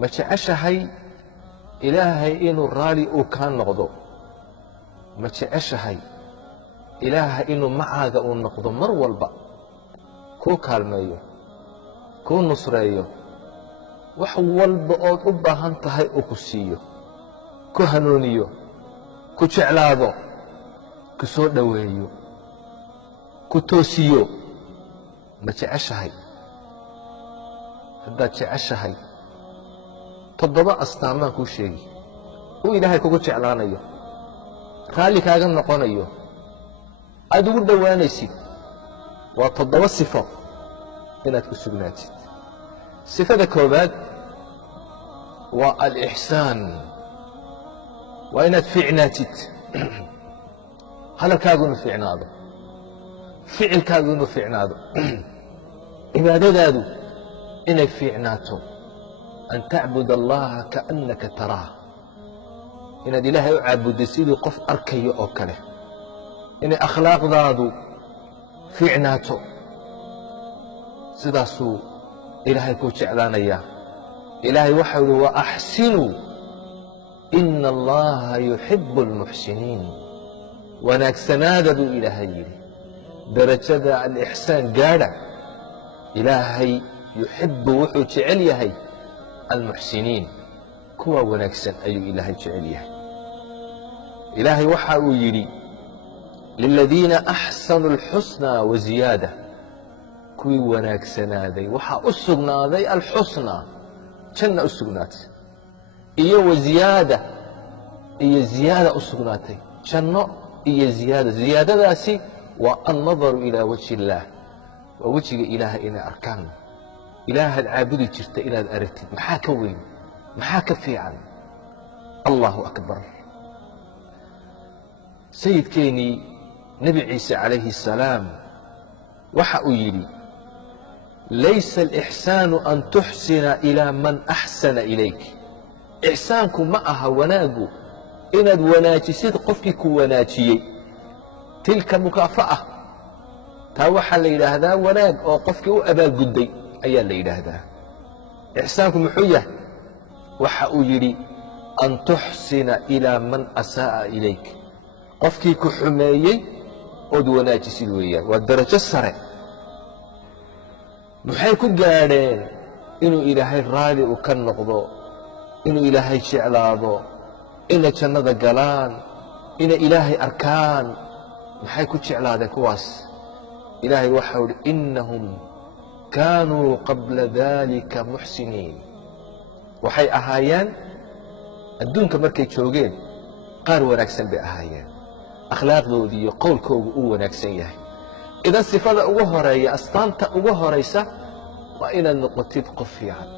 ma jeceshahay ilaahay inuu raali uu kaa noqdo ma jeceshahay ilaahay inuu macaaga uu noqdo mar walba kuu kaalmeeyo kuu nusreeyo wax walba ood u baahan tahay uu ku siiyo ku hanuuniyo ku jeclaado ku soo dhoweeyo ku toosiyo ma jeceshahay haddaad jeceshahay toddoba astaamaan kuu sheegi uu ilaahay kugu jeclaanayo raalli kaaga noqonayo aad ugu dhowaanaysid waa toddoba sifo inaad ku sugnaatid sifada koobaad waa alixsaan waa inaad fiicnaatid hadalkaagu inuu fiicnaado ficilkaagu inuu fiicnaado cibaadadaadu inay fiicnaato an tacbud allaha kaannaka taraah inaad ilaahay u caabuddo sidii qof arkayo oo kale inay akhlaaqdaadu fiicnaato sidaasuu ilaahay kuu jeclaanayaa ilaahay waxau ihi waaxsinuu ina allaha yuxibu almuxsiniin wanaagsanaada buu ilaahay yidhi darajada alixsaan gaadha ilaahay yuxibu wuxuu jecel yahay almuxsiniin kuwa wanaagsan ayuu ilaahay jecel yahay ilaahay waxa uu yidhi liladiina axsanuu alxusnaa waziyaada kuwii wanaagsanaaday waxaa u sugnaaday alxusnaa janna u sugnaatay iyo waziyaada iyo ziyaada u sugnaatay janno iyo ziyaada ziyaadadaasi waa annadaru ilaa wajhi illaah waa wejiga ilaahay inay arkaan ilaahaad caabudi jirta inaad aragtid maxaa ka weyn maxaa ka fiican allahu akbar sayidkeennii nebi ciise calayhi الsalaam waxa uu yidhi laysa alixsaanu an tuxsina ilaa man axsana ilayk ixsaanku ma aha wanaaggu inaad wanaajisid qofkii ku wanaajiyey tilka mukaafa'a taa waxaa la yidhaahdaa wanaag oo qofkii u abaalgudday ayaa la yidhaahdaa ixsaanku muxuu yahay waxa uu yidhi an tuxsina ilaa man asaa'a ilayk qofkii ku xumeeyey ood wanaajisid weeyaan waa darajo sare maxay ku gaadheen inuu ilaahay raali u ka noqdo inuu ilaahay jeclaado inay jannada galaan inay ilaahay arkaan maxay ku jeclaadeen kuwaas ilaahay waxau idhi innahum kaanuu qabla dalika muxsiniin waxay ahaayeen adduunka markay joogeen qaar wanaagsan bay ahaayeen akhlaaqdoodii iyo qowlkoogu uu wanaagsan yahay idan sifada ugu horeeya astaanta ugu horaysa waa inaad noqotid qof fiican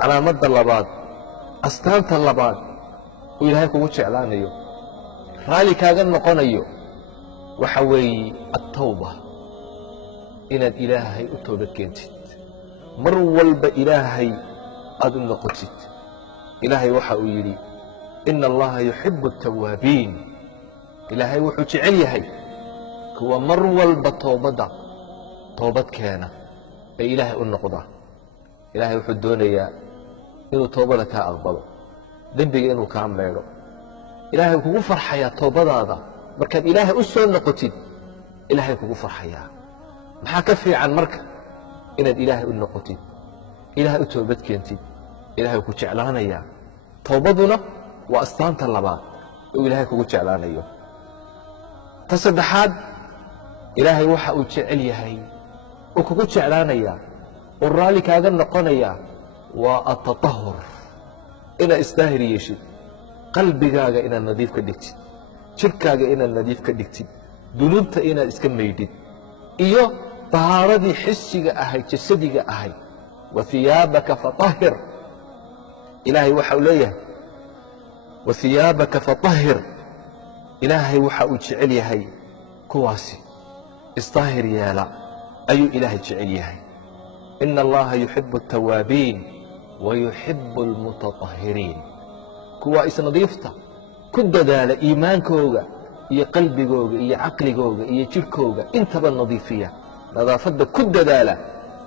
calaamadda labaad astaanta labaad uu ilaahay kugu jeclaanayo raalli kaaga noqonayo waxa weeye attawba inaad ilaahay u toobad keentid mar walba ilaahay aad u noqotid ilaahay waxa uu yidhi ina allaha yuxibu altawaabiin ilaahay wuxuu jecel yahay kuwa mar walba toobad keena ee ilaahay u noqda ilaahay wuxuu doonayaa inuu toobada kaa aqbalo dembiga inuu kaa meedho ilaahay kugu farxayaa toobadaada markaad ilaahay u soo noqotid ilaahay kugu farxayaa maxaa ka fiican marka inaad ilaahay u noqotid ilaahay u toobad keentid ilaahay ku jeclaanayaa toobaduna waa astaanta labaad oo ilaahay kugu jeclaanayo ta saddexaad ilaahay waxa uu jecel yahay oo kugu jeclaanayaa oo raalli kaaga noqonayaa waa atatahur inaad isdaahir yeeshid qalbigaaga inaad nadiif ka dhigtid jidhkaaga inaad nadiif ka dhigtid dunuubta inaad iska maydhid iyo tahaaradii xisiga ahayd jasadiga ahayd wa hiyaabaka fatahhir ilaahay waxa uu leeyahay wa hiyaabaka fatahhir ilaahay waxa uu jecel yahay kuwaasi isdaahir yeela ayuu ilaahay jecel yahay ina allaha yuxibu altawaabiin wa yuxibu almutatahhiriin kuwa isnadiifta ku dadaala iimaankooga iyo qalbigooga iyo caqligooga iyo jidhkooga intaba nadiifiya nadaafadda ku dadaala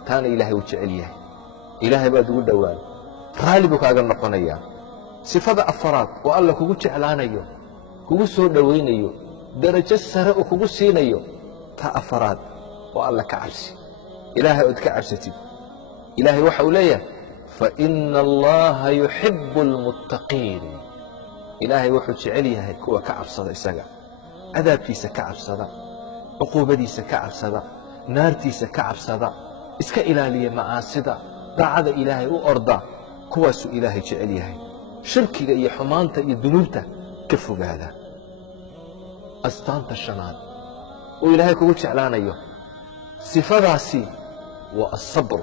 taana ilaahay uu jecel yahay ilaahay baad ugu dhowaan raalli buu kaaga noqonayaa. sifada afaraad oo alla kugu jeclaanayo, kugu soo dhowaynayo, darajo sare uu kugu siinayo, ta afaraad oo alla ka cabsi. ilaahay ood ka cabsatid. ilaahay waxa uu leeyahay faina allaha yuxibu almuttaqiin. ilaahay wuxuu jecel yahay kuwa ka cabsada isaga, cadaabkiisa ka cabsada, cuquubadiisa ka cabsada, naartiisa ka cabsada, iska ilaaliya macaasida, daacada ilaahay u orda. kuwaasuu ilaahay jecel yahay. shirkiga iyo xumaanta iyo dunuubta ka fogaada. astaanta shanaad uu ilaahay kugu jeclaanayo, sifadaasi waa asabr,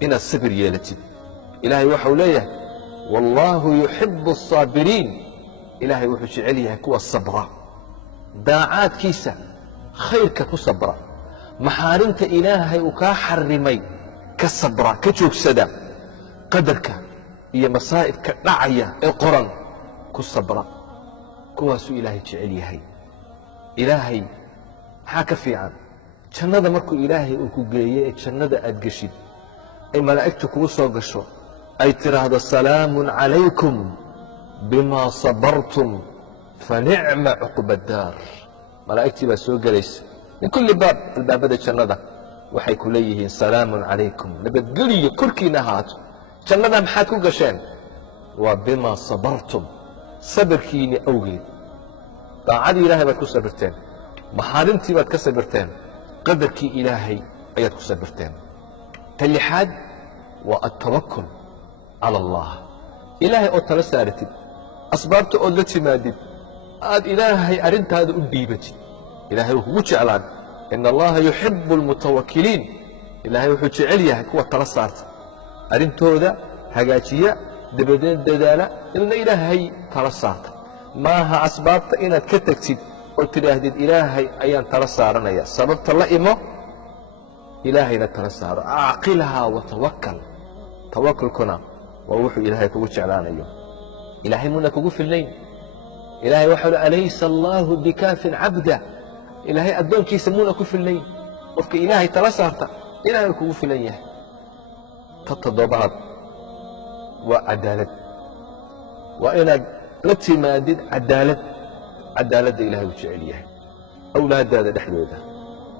inaad sabir yeelatid. ilaahay waxau leeyahay wallaahu yuxibu asaabiriin. ilaahay wuxuu jecel yahay kuwa sabra, daacaadkiisa khayrka ku sabra, maxaarimta ilaahay uu kaa xarimay ka sabra, ka joogsada, qadarka iyo masaa'ibka dhacaya ee qoran ku sabra. kuwaasuu ilaahay jecel yahay. ilaahay maxaa ka fiican jannada markuu ilaahay uu ku geeye ee jannada aad geshid ay malaa'igtu kugu soo gasho ay tidhaahdo salaamun calaykum bimaa sabartum fanicma cuqba daar. malaa'igtii baa soo gelaysa min kulli baab, albaabada jannada waxay ku leeyihiin salaamun calaykum, nabadgeliyo korkiina ahaato. jannada maxaad ku gasheen? waa bimaa sabartum, sabirkiinni awgeed. daacadii ilaahay baad ku sabirteen, maxaarimtii baad ka sabirteen, qadarkii ilaahay ayaad ku sabirteen. ta lixaad waa altawakul cala allah. ilaahay ood tala saaratid, asbaabta ood la timaadid, aad ilaahay arrintaada u dhiibatid. ilaahay wuu kugu jeclaan. ina allaha yuxibu almutawakiliin. ilaahay wuxuu jecel yahay kuwa tala saarta, arrintooda hagaajiya, dabadeed dadaala, ilna ilaahay tala saarta. maaha asbaabta inaad ka tegtid oo tidhaahdid ilaahay ayaan tala saaranaya. sababta la imo, ilaahayna tala saaro. acqilhaa watawakal. tawakulkuna waa wuxuu ilaahay kugu jeclaanayo. ilaahay muna kugu filnayn. ilaahay waxau hi alaysa allaahu bikaafin cabda. ilaahay addoonkiisa muna ku filnayn. qofka ilaahay tala saarta ilaahay kugu filan yahay. ta toddobaad waa cadaalad. waa inaad la timaadid cadaalad. cadaaladda ilaahay uu jecel yahay. awlaaddaada dhexdooda,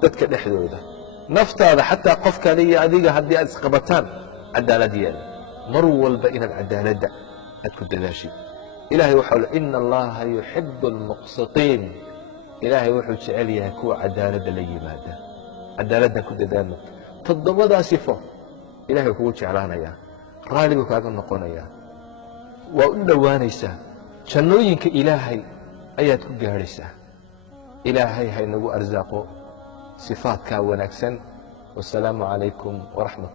dadka dhexdooda, naftaada, xataa qofkale iyo adiga haddii aad isqabataan, cadaalad yeela. mar walba inaad cadaaladda aad ku dadaashid. ilaahay waxau le ina allaha yuxibu almuqsitiin. ilaahay wuxuu jecel yahay kuwa cadaaladda la yimaada. cadaaladdan ku dadaalo. toddobadaa sifo ilahay wuu kugu jeclaanayaa, raalli buu kaaga noqonayaa, waa u dhowaanaysaa. jannooyinka ilaahay ayaad ku gaadhaysaa. ilaahay haynagu arsaaqo sifaadkaa wanaagsan. wasalaamu calaykum waraxmat